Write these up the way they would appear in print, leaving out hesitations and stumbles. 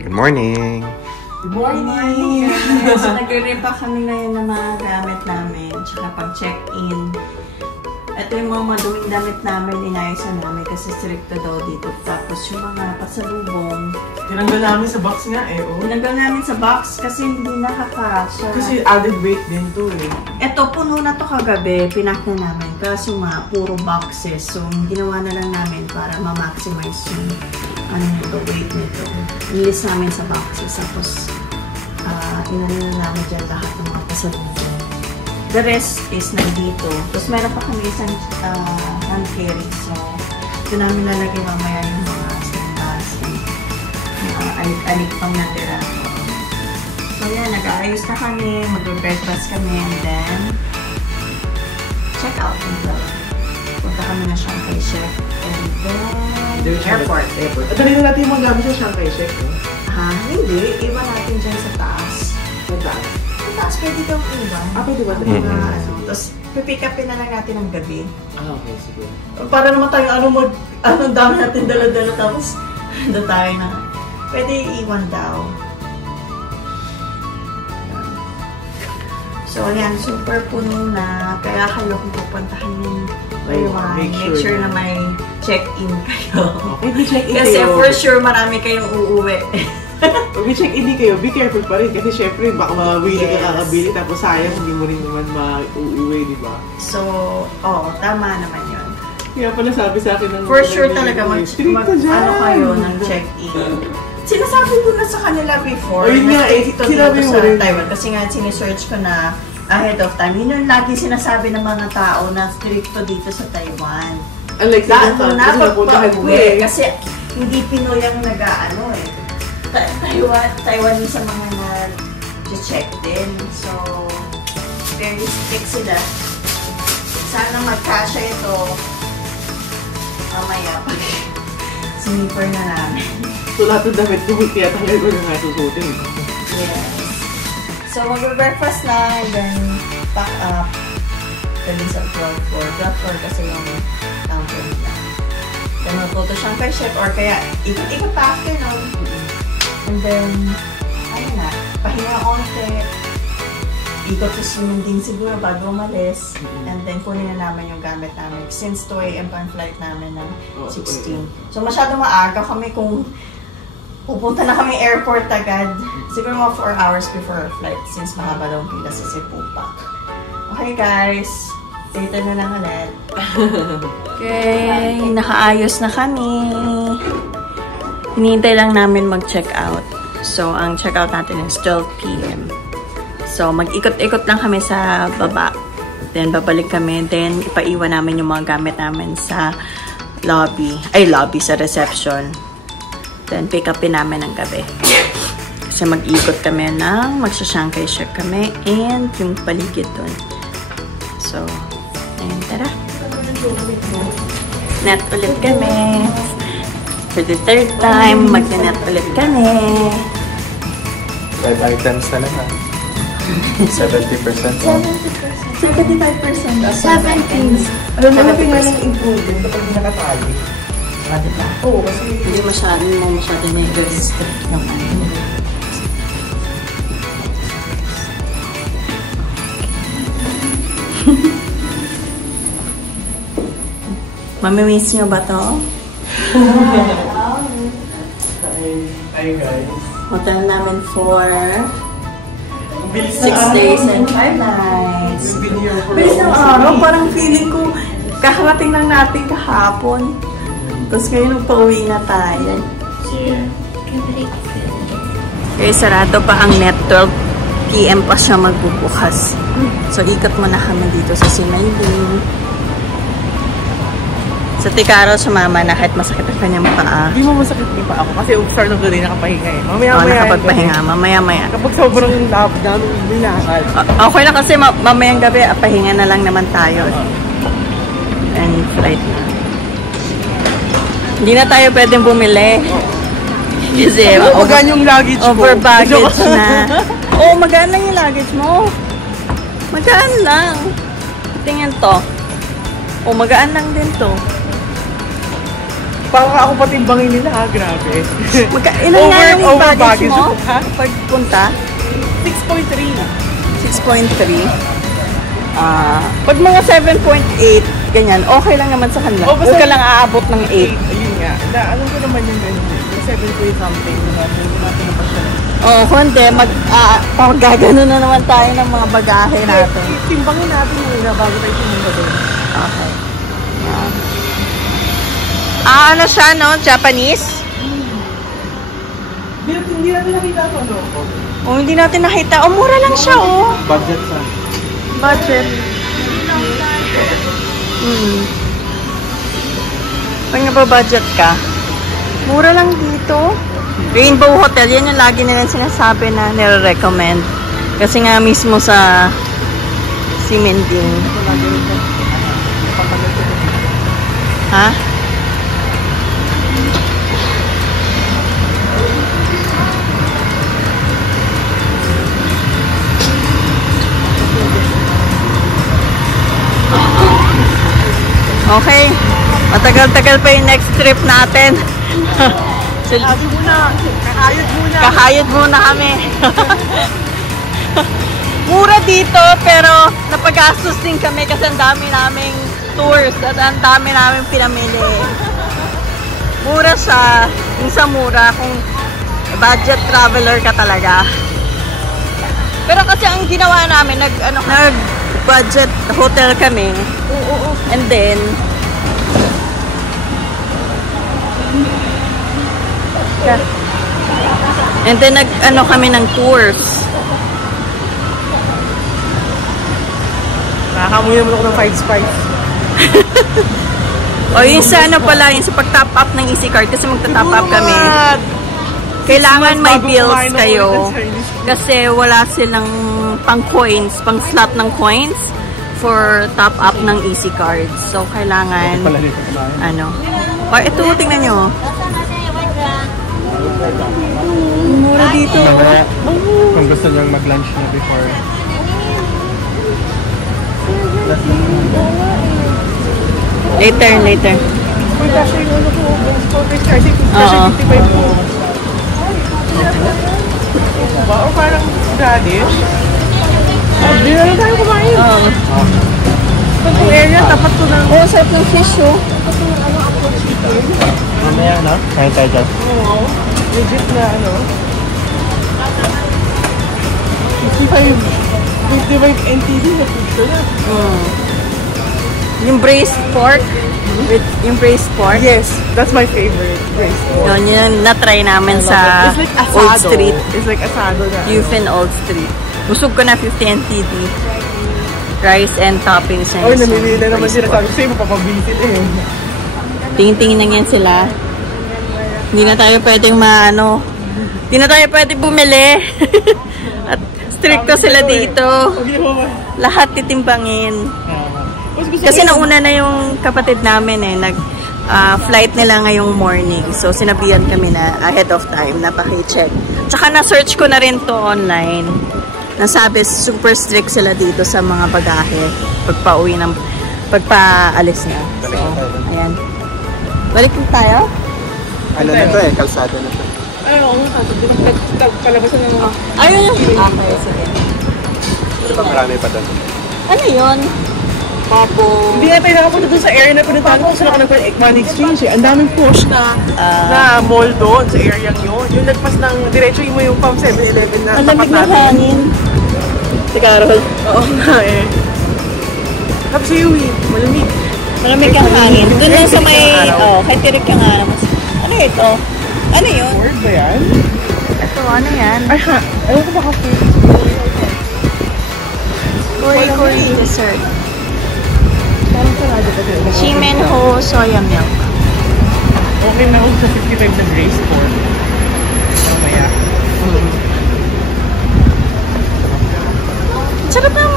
Good morning! Good morning! So, nagre-repack kami ngayon ng mga gamit namin, tsaka pag-check-in. Ito yung mga maduming damit namin, inayosan namin kasi stricto daw dito. Tapos yung mga pasalubong. Tinanggal namin sa box nga eh. Oh. Tinanggal namin sa box kasi hindi nakakasya. Kasi added weight din to eh. Ito, puno na to kagabi. Pinak na namin. Kasi yung mga puro boxes. So, ginawa na lang namin para ma-maximize yung weight nito. Enlist namin sa boxes. Tapos, inanin namin dyan lahat ng mga pasalubong. The rest is nandito. Tapos meron pa kami isang hand carry. So, ito namin lalagay mamaya yung mga sandals and mga alik-alik pang natira. So, yan. Nag-aayos na kami. Mag-breakfast kami. And then, check out. Punta kami na Shanghai Chef. And then, airport. At dali na natin yung mga gamit sa Shanghai Chef. Ha? Hindi. Iwan natin dyan sa taas. Sa taas? Tapos pwede daw iwan. Pwede ba? Tapos pipick upin na lang natin ng gabi. Okay, sige. Para naman tayo, anong dami natin dala-dala tapos doon tayo na. Pwede iwan daw. So yan, super puno na. Kaya kayo kung pupuntahan yung make sure na may check-in kayo. Kasi for sure marami kayong uuwi. Pag check-in din kayo, be careful pa rin. Kasi syempre, baka mawili ka kakabili. Tapos sayang, hindi mo rin naman mauuwi, di ba? So, tama naman yun. Kaya pala sabi sa akin ng... For sure talaga kayo ng check-in. Sinasabi ko na sa kanila before. Yun nga, sinabi mo rin. Taiwan. Kasi nga, sinesearch ko na ahead of time. Yun yung lagi sinasabi ng mga tao na stricto dito sa Taiwan. Unlike sa pag-uwi. Kasi hindi Pinoy ang nag-aano eh. Taiwanese sa mga nag-check din. So, very strict sila. Sana magkasya ito mamaya pag siniper na namin. So, lahat ng damit ko, kaya tanggal ko na nga susutin. Yes. So, mag-breakfast na, and then pack up. Galing sa 12th floor. 12th floor kasi yung counter nila. Then, magputo siyang kay chef, or kaya ikot-ikot pa after, no? And then, pahinga onte. Ikot sa swimming din siguro bago umalis. And then, kunin na namin yung gamit namin. Since 2 AM pa ang flight namin ng 16. So, masyado maaga kami kung pupunta na kami airport agad. Siguro mga 4 hours before our flight since mahaba daw ang pila sa Cebu Park. Okay guys, dito na lang ulit. Okay, nakaayos na kami. Hinihintay lang namin mag-check out. So, ang check out natin is 12 PM. So, mag-ikot-ikot lang kami sa baba. Then, babalik kami. Then, ipaiwan namin yung mga gamit namin sa lobby. Sa reception. Then, pick upin namin ng gabi. Kasi mag-ikot kami magsha-Shanghai Chef kami and yung paligid dun. So, ayun, tara. Net ulit kami. For the 3rd time, mag-net ulit kami. 5 items na naman. 70%. 75%. 70. Alam mo natin nga ng improvement kapag nakatali. Diba? Oo, kasi hindi masyado na i-restrict naman. Mamimiss nyo ba to? Hi guys. Hotel namin for 6 days and 5 nights. Bilis ng araw, parang feeling ko kakarating lang natin kahapon. Tapos ngayon pauwi na tayo. Okay, sarado pa ang net. 12 PM pa siya magbubukas. So, ikot muna kami dito sa Simaylin. Sa Tikaro, sumama na kahit masakit ang kanyang paa. Hindi mo masakit din pa ako kasi start of the day nakapahinga eh. Mamaya-maya. Nakapagpahinga. Mamaya-maya. Kapag sobrang nilakad. Okay na kasi mamayang gabi, pahinga na lang naman tayo. And flight na. Hindi na tayo pwedeng bumili. Kasi magaan yung luggage mo. Over baggage na. Oo, magaan lang yung luggage mo. Magaan lang. Tingnan to. O, magaan lang din to. Parang ako patimbangin nila ha, grabe. Ilan nga yung baggage mo? Ha? Pagpunta? 6.3. 6.3. Pag mga 7.8, ganyan, okay lang naman sa kanila. Huwag ka lang aabot ng 8. Ayun nga. Alam ko naman yung ganyan. 7 something. Hindi. Pag-gagano na naman tayo ng mga bagahe natin. Timbangin natin muna bago tayo pumunta doon. Okay. Ano siya, no? Japanese? Hindi natin nakita ito, no? Hindi natin nakita. Mura lang siya, Budget sa. Budget. Pag nababudget ka, mura lang dito. Rainbow Hotel, yan yung lagi nilang sinasabi na nire-recommend. Kasi nga mismo sa Simending. Ha? Okay. Matagal-tagal pa yung next trip natin. Sabi muna, kakayod muna. Kakayod muna kami. Mura dito, pero napagastos din kami kasi ang dami naming tours at ang dami naming pinamili. Mura siya. Yung sa mura, kung budget traveler ka talaga. Pero kasi ang ginawa namin, nag-budget hotel kami. And then, nag-ano kami ng tours. Nakakamuya naman ako ng 5 spice. Yung sa ano pala, yung sa pag-top up ng EC card, kasi magta-top up kami. Kailangan may bills kayo. Kasi wala silang pang-coins, pang-slot ng coins for top up ng EC card. So, kailangan, ito, tingnan nyo. Mura dito. Kung gusto nyo mag-lunch na before. Later. Uy, kasi yung ano ko, kasi 55 po. Ito ba? O parang radish? Hindi na lang tayo kumain. Pag yung area, tapat ko ng... sarap ng fish, Mamaya, no? Kain tayo dyan. Oo. Legit na, 55 NTD na pizza na. Yung braised pork. Yung braised pork. Yes, that's my favorite. Braised pork. Yun yung na-try namin sa It's like asado. Old Street. It's like asado na. Yufen Old Street. Busog ko na 50 NTD. Rice and toppings. Namili na naman sila. Sabi ko sa'yo, mapapabisit eh. Tingin-tingin na yan sila. Hindi na tayo pwedeng hindi na tayo pwedeng bumili. At stricto sila dito. Lahat titimbangin. Kasi nauna na yung kapatid namin nag-flight nila ngayong morning. So, sinabihan kami na ahead of time na paki-check. Tsaka na-search ko na rin to online. Nasabi, super strict sila dito sa mga bagahe. Pagpaalis na. So, ayan. Balik na tayo? Ano na to kalsada na to. Oo, palabasan na mga... Ayun yung... Okay, sige. Pero pag marami pa doon. Ano yun? Hindi na tayo nakapunta doon sa area na pinuntahan ko. Gusto na ako nag-money exchange eh. Ang daming push na mall doon sa area yun. Yung nagpas ng diretso mo yung pang 7-Eleven na tapat natin. Ang lamig ng hangin. Sigarol. Oo nga eh. Tapos sa'yo eh, malamig. Malamig ang hangin. Doon lang sa may... kay Tirik yung araw. Ano ito? Ano yun? Word ba yan? Ito, ano yan? Ay ha, ayaw ko baka food. Kori dessert. Parang sarado pa din. Shimenho soya milk. Okay na ako sa 55 na braised pork. Mamaya. Sarap na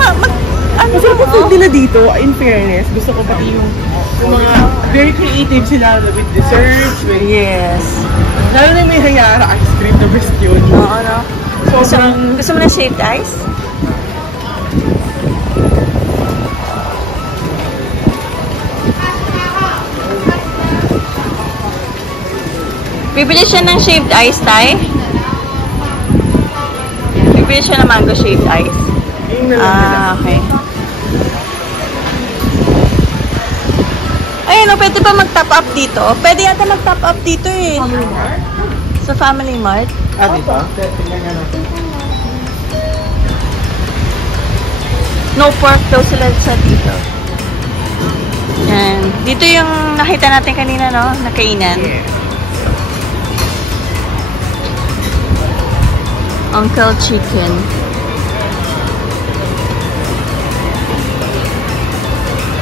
Masarap ang food nila dito, in fairness. Gusto ko pati yung mga very creative sila with desserts. Yes. Lalo na may hayara ice cream na best yun. Oo, no? Gusto mo na shaved ice? Bibili siya ng shaved ice, Tay? Bibili siya ng mango shaved ice. Okay. Ayun, pwede ba mag-top up dito? Pwede yata mag-top up dito eh. Sa Family Mart? Dito? Tingnan nga natin. No pork daw sila sa dito. Yan. Dito yung nakita natin kanina, no? Nakainan. Uncle Chicken.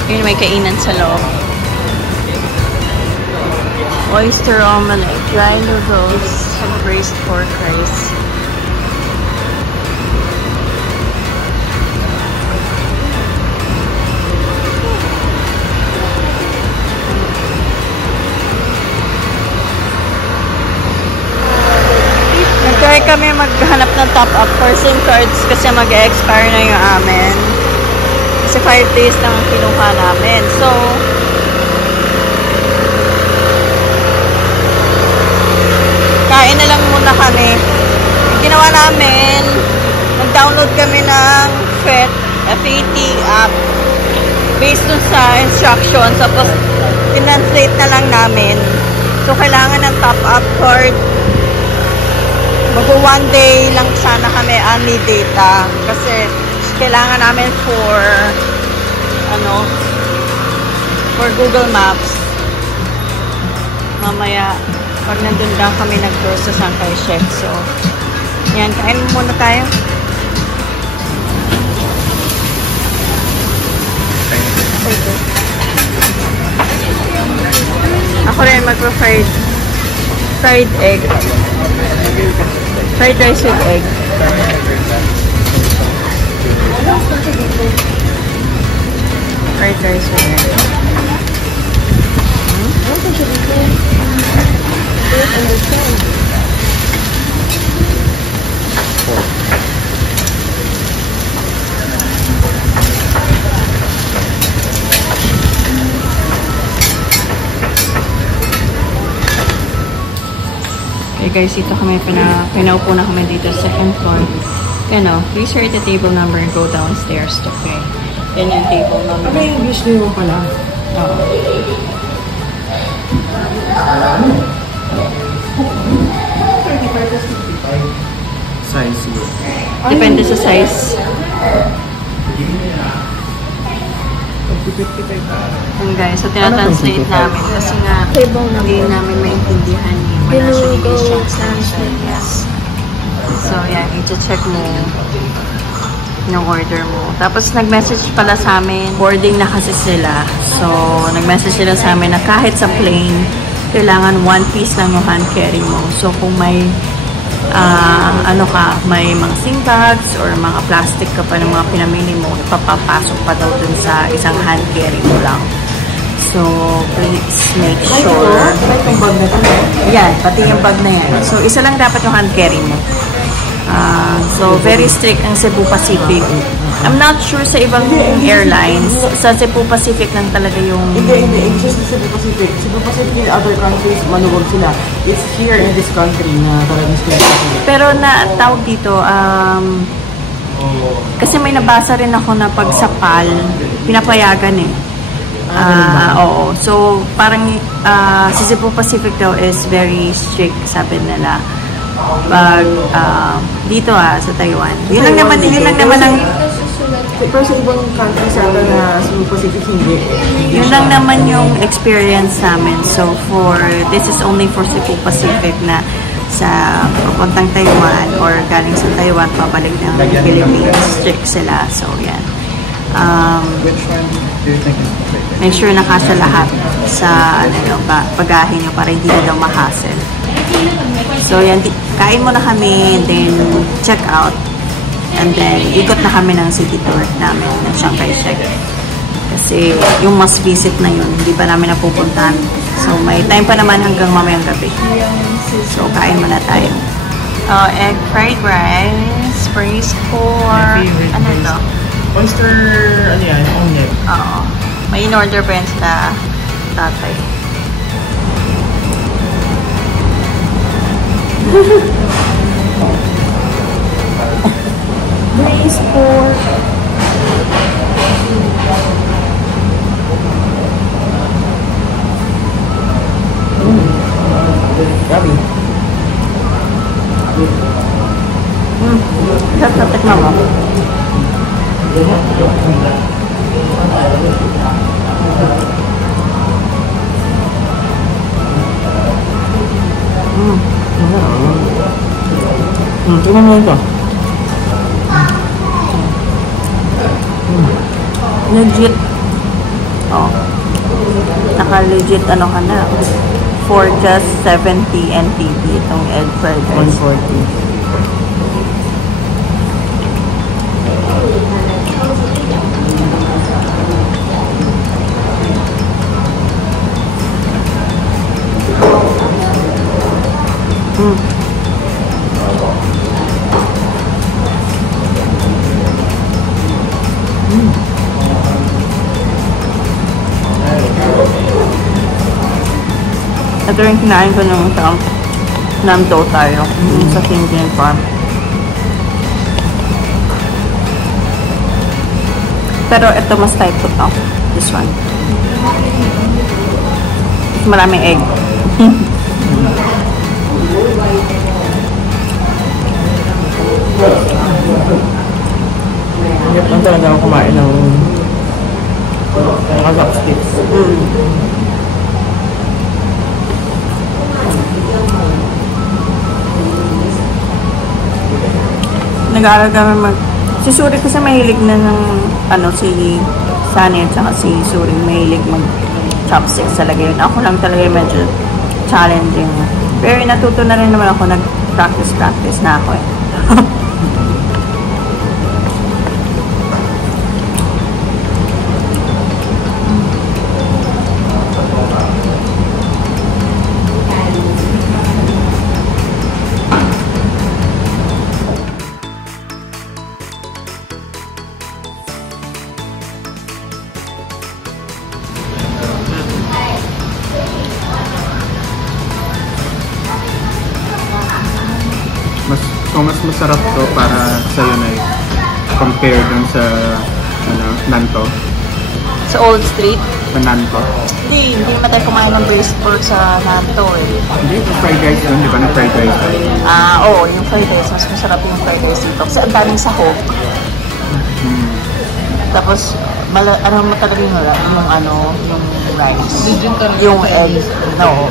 Yun, may kainan sa loob. Oyster omelette, dry noodles, braised pork rice. Nag-try kami maghanap ng top-up for SIM cards kasi mag-expire na yung amin. Kasi 5 days lang ang kinuha namin. So, kain na lang muna kami. Ginawa namin, nag-download kami ng FAT app based dun sa instructions. Tapos, pinanslate na lang namin. So, kailangan ng top-up card. Mag-1 day lang sana kami only data. Kasi, kailangan namin for Google Maps. Mamaya, pag nandun lang kami nag-tour sa Sangkay Shek. So, yan, kain muna tayo. Okay. Ako rin mag-fried egg. Fried rice with egg. Fried rice with egg. Okay guys, dito kami pinaupo na kami dito sa second floor. Yan o, please write the table number and go downstairs to pay. Yan yung table number. May English na yun pala. Oo. Size. Depende sa size. Yun guys, so tinatranslate namin kasi nga hindi namin maintindihan yung wala siya instruction. Yes. So yan, i-check mo yung order mo. Tapos nag-message pala sa amin, boarding na kasi sila. So nag-message sila sa amin na kahit sa plane, kailangan 1 piece lang yung hand carry mo. So kung may may mga sing bags or mga plastic ka pa ng mga pinamili mo, ipapapasok pa daw dun sa isang hand carry mo lang. So, please make sure. Yung bag na ito. Yan, pati yung bag na yan. So, isa lang dapat yung hand carry mo. So, very strict ang Cebu Pacific. I'm not sure sa ibang airlines. Sa Cebu Pacific lang talaga yung... Hindi. It's just the Cebu Pacific. Cebu Pacific in other countries, manuwag sila. It's here in this country na talagang sila. Pero na tawag dito, kasi may nabasa rin ako na pag sa PAL, pinapayagan eh. Oo. So, parang si Cebu Pacific daw is very strict, sabi nila. Pag dito sa Taiwan. Yun lang naman ang pero sa ibang countries na Cebu Pacific hindi. Yun lang naman yung experience namin. So this is only for Cebu Pacific na sa papuntang Taiwan or galing sa Taiwan pabalik ng Philippines. Strict sila. So yan. Which one do you think is perfect? Make sure nakasya lahat sa bagahe nyo para hindi na daw ma-hassle. So yan, kain muna kami, then check out. And then, ikot na kami ng city tour namin ng Sangkay Shek. Kasi yung must visit na yun, hindi pa namin napupuntahan. So, may time pa naman hanggang mamayang gabi. So, kain muna tayo. Egg fried rice, braised pork, ano ito? Oyster, ano yan? Omelette. Oo. May in-order pa yan sa tatay. Braised pork. Grabe. Sarap na tikman mo. Tingnan mo ito. Legit. Oh. Naka-legit ano ka na. For just 70 NTD itong egg fried rice. 140. Ito rin kinain ko nung nando tayo sa Indian farm. Pero ito mas type ko to. This one. Maraming egg. Hirap lang talaga ako kumain ng chopsticks. Nag-aaral kami si Suri kasi mahilig na ng si Sunny at saka si Suri mahilig mag chopsticks talaga yun. Ako lang talaga medyo challenging. Pero natuto na rin naman ako, nag-practice na ako eh. Mas masarap to para sa'yo na compare dun sa Nanto. Sa Old Street? Sa Nanto. Hindi naman tayo kumain ng braised pork sa Nanto eh. Hindi, yung fried rice dun, di ba? Na fried rice dun. Oo, yung fried rice. Mas masarap yung fried rice dito. Kasi ang daming sahog. Tapos, ano mo talaga yung rice. Yung egg. No.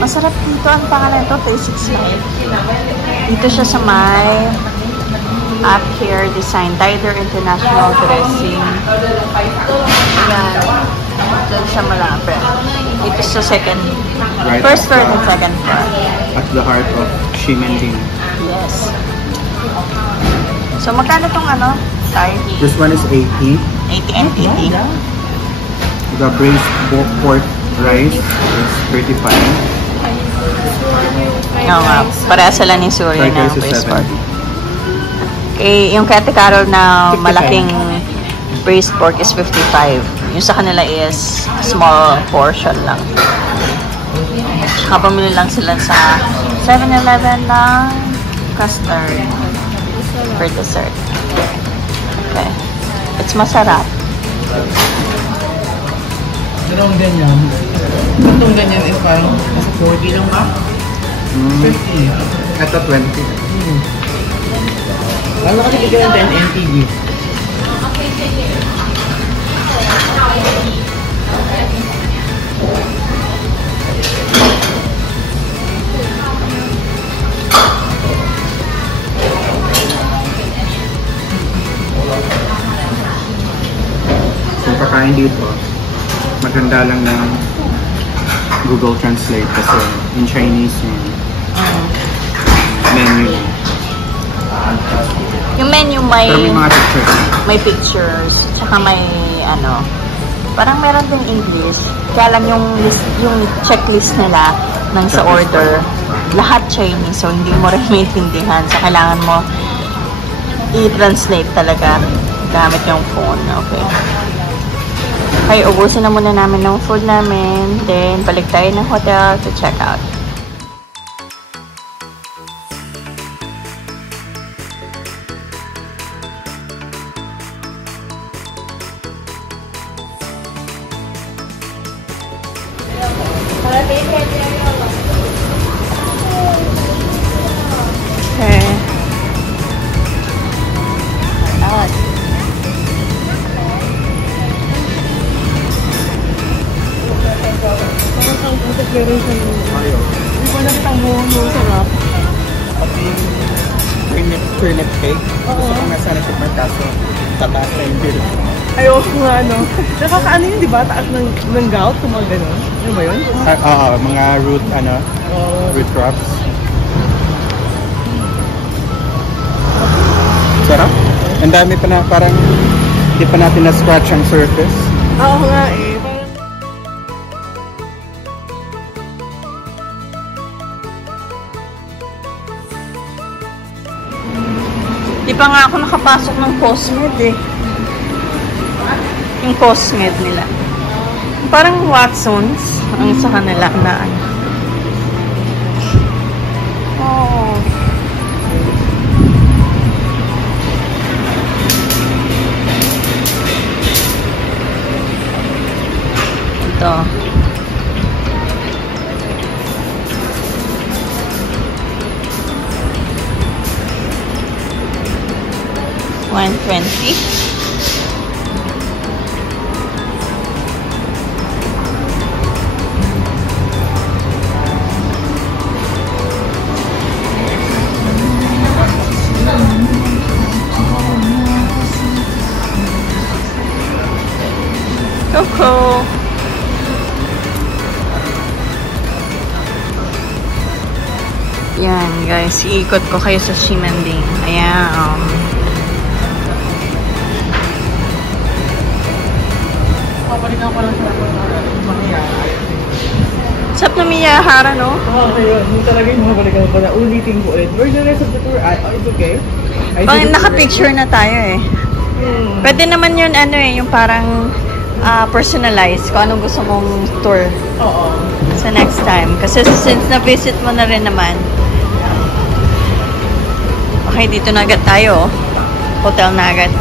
Masarap dito. Ang pangalan ito, 369. Dito siya sa may Up Here Design. Dider International Dressing. Ayan. Diyan siya malapit. Dito sa first floor and second floor. At the heart of Ximending. Yes. So, magkano itong Thai? This one is 80. 80 NTD. The braised pork rice is 35. Oo nga. Pareha sila ni Suri Fried na rice is braised 70. pork. Okay, yung kay Ate Carol na 55. malaking braised pork is 55. Yung sa kanila is small portion lang. Tsaka pamili lang sila sa 7-Eleven ng custard for dessert. Okay. It's masarap. Ganun ganyan. Itong ganyan is parang nasa 40 lang ba? 50. Ito 20. Paano kasi bigyan ng 10 NTD? Kung kakain dito, maganda lang ng Google Translate kasi in Chinese yung menu. Yung menu Pero may mga pictures. may pictures, tsaka may parang meron din English. Kaya lang yung checklist nila ng sa order, lahat Chinese, so hindi mo rin maintindihan. So kailangan mo i-translate talaga gamit yung phone. Okay. Okay, ubusin na muna namin ng food namin. Then, balik tayo ng hotel to check out. yung sarap. Pati turnip cake. Gusto ko nga sana tikman kaso tataas na yung bill. Ayoko nga, no? Nakakaano yun, di ba? Taas ng gout, kung mga gano'n. Ano ba yun? Oo, mga root, root crops. Sarap. Ang dami pa na, parang hindi pa natin na-scratch ang surface. Oo nga eh. Di pa nga ako nakapasok ng Cosmed eh. Yung Cosmed nila. Parang Watsons ang sa kanila na ano. Oh. Ito. $120. Coco. Yan guys, iikot ko kayo sa Ximending. Ayan. Papalikan ko lang sa Sap na Miyahara, no? Oo, yun. Yung talaga yung mabalikan ko na ulitin ko ulit. Where's the rest of the tour? It's okay. Pang naka-picture na tayo eh. Pwede naman yun, ano eh, yung parang personalized kung anong gusto mong tour. Oo. Sa next time. Kasi since na-visit mo na rin naman. Okay, dito na agad tayo. Hotel na agad.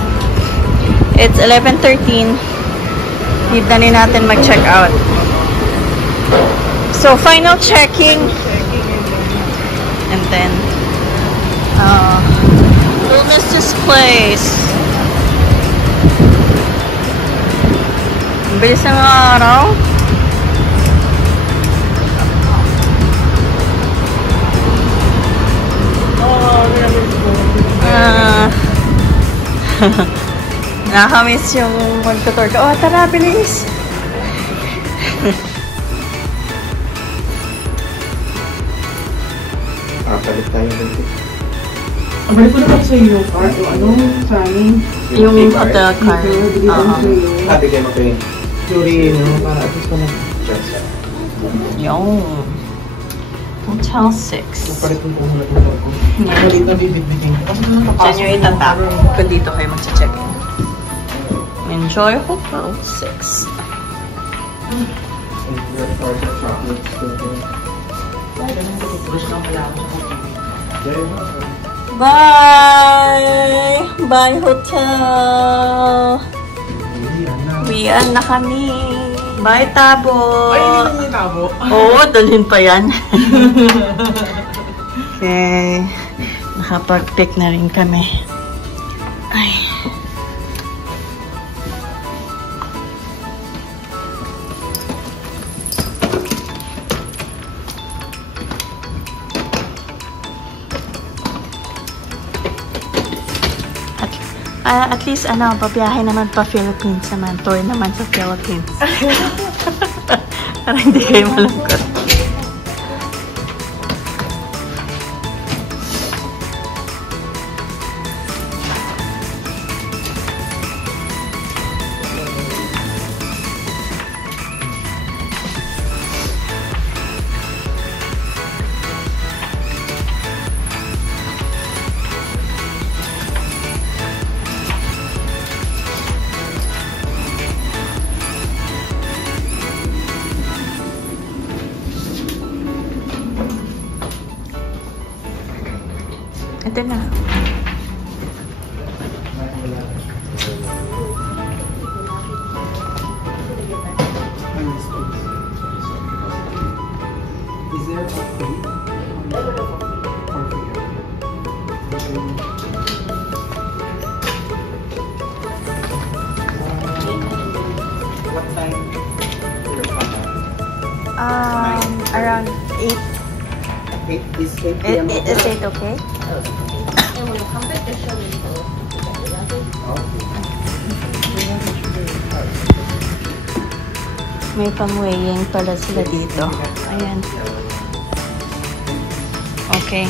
It's 11:13. Need na rin natin mag-check out. So, final checking. And then, we'll miss this place. Ang bilis ng araw. Nakamiss yung mag-tour ka. Oh, tara, bilis! Palit tayo dito. Abalik ko na pa sa iyo, car. O ano, sa amin. Yung hotel car. Bigay mo kayo. Sorry, no? Para at least ko na. Yung Hotel 6. Napalit ko muna ito ko. Napalit na bibigyan ko. Kasi na napasok. Diyan yung itatap. Kung dito kayo mag-check-in. Enjoy Hotel 6. Bye! Bye, hotel! Uwian na kami. Bye, Tabo! Ay, hindi naman yung Tabo. Oo, dalhin pa yan. Okay. Nakapag-pick na rin kami. Ay. At least, pabiyahe naman pa Philippines naman. Tour naman sa Philippines. Para hindi kayo malungkot. Ito na. Is there a fee? What time? Around 8. Is 8 p.m. Is it okay? May pang-weighing pala sila dito. Ayan. Okay.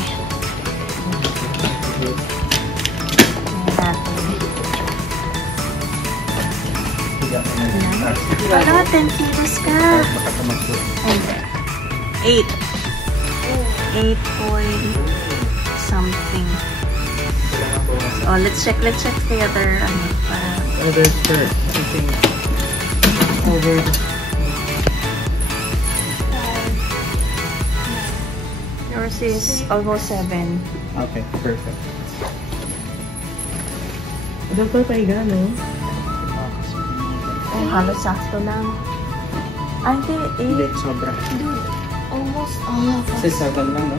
Wala, 10 kilos ka. 8. 8 point something. Oh, let's check the other, Other skirt. I think over. Yours is almost 7. Okay, perfect. Doktor, pahiga, no? Oh, halos sakto lang. Hindi, 8. sobra. Dude, almost all of us. Kasi 7 lang, no?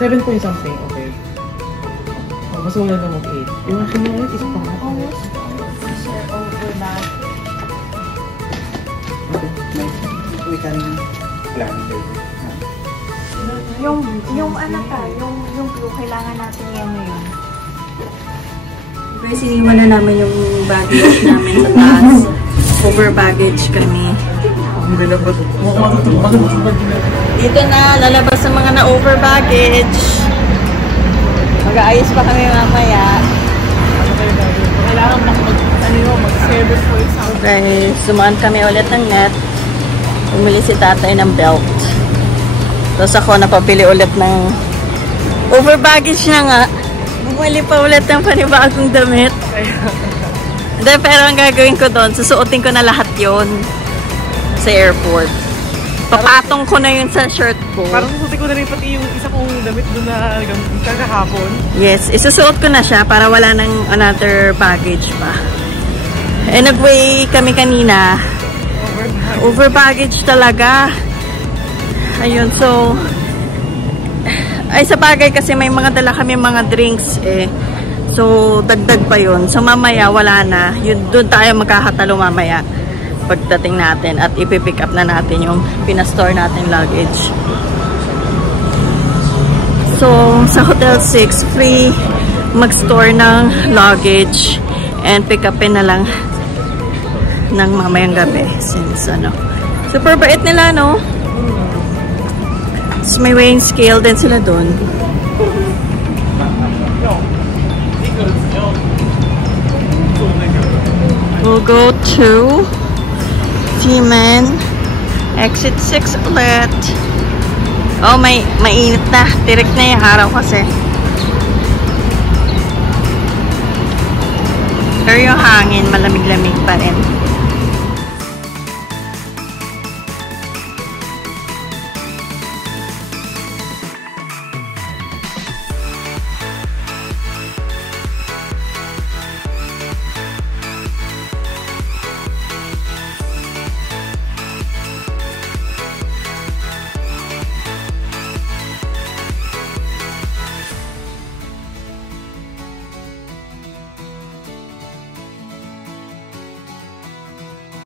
7 point something, okay. Oh, mas wala na mag-8. Yung akin na is pa. Almost share over that. Okay, we can plan later. Yung ano ka, yung blue, kailangan natin yan ngayon. Guys, iniwan na namin yung baggage namin sa taas. Over baggage kami. Ang gala ba ito? Dito na, lalabas ang mga na-over baggage. Mag-aayos pa kami mamaya. Kailangan mag-service for example. Okay, sumaan kami ulit ng net. Bumili si tatay ng belt. Tapos ako napabili ulit ng over baggage na nga. Bumili pa ulit ng panibagong damit. Hindi, pero ang gagawin ko doon, susuotin ko na lahat yon sa airport. Papatong ko na yun sa shirt ko. Parang susuti ko na rin pati yung isa kong damit doon na kagahapon. Yes, isusuot ko na siya para wala nang another baggage pa. Eh, nag-weigh kami kanina. Over baggage talaga. Ayun, so ay sa bagay kasi may mga dala kami mga drinks eh. So dagdag pa yun. So mamaya wala na. Yun, doon tayo magkakatalo mamaya pagdating natin at ipipick up na natin yung pinastore natin luggage. So sa Hotel 6 free mag-store ng luggage and pick upin na lang ng mamayang gabi since ano. Super bait nila, no? So, may weighing scale din sila doon. We'll go to Seaman Exit 6 ulit. Oh, mainit na. Tirik na yung araw kasi. Pero yung hangin, malamig-lamig pa rin.